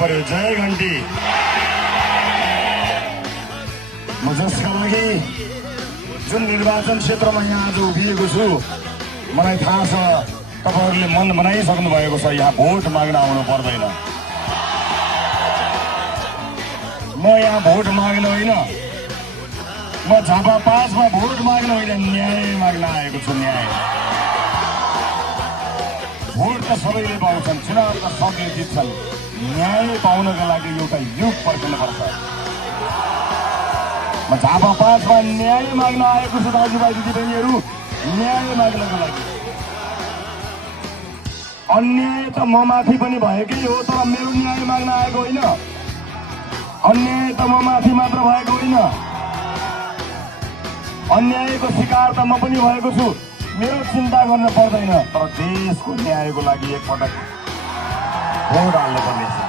पर्यो। जय घन्टी। म जसका लागि जुन निर्वाचन क्षेत्रमा यहाँ आज उभिएको छु, मलाई थाहा छ तपाईहरुले मन बनाइसक्नु भएको छ यहाँ भोट माग्न आउनु पर्दैन। म यहाँ भोट माग्न होइन, म झापा 5 मा भोट माग्न होइन, न्याय माग्न आएको छु। न्याय। भोट त सबैले पाउँछन्, चुनाव त सबैले जित्छन्। न्याय पाउनका लागि एउटा युग पर्खनुपर्छ। म झापा 5 मा न्याय माग्न आएको छु दाजुभाइ दिदीबहिनीहरू, न्याय माग्नको लागि। अन्याय त म माथि पनि भएकै हो, तर मेरो न्याय माग्न आएको होइन। अन्याय त म माथि मात्र भएको होइन, अन्यायको शिकार त म पनि भएको छु। मेरो चिन्ता गर्न पर्दैन, तर देशको न्यायको लागि एकपटक भोट हाल्नु पर्नेछ।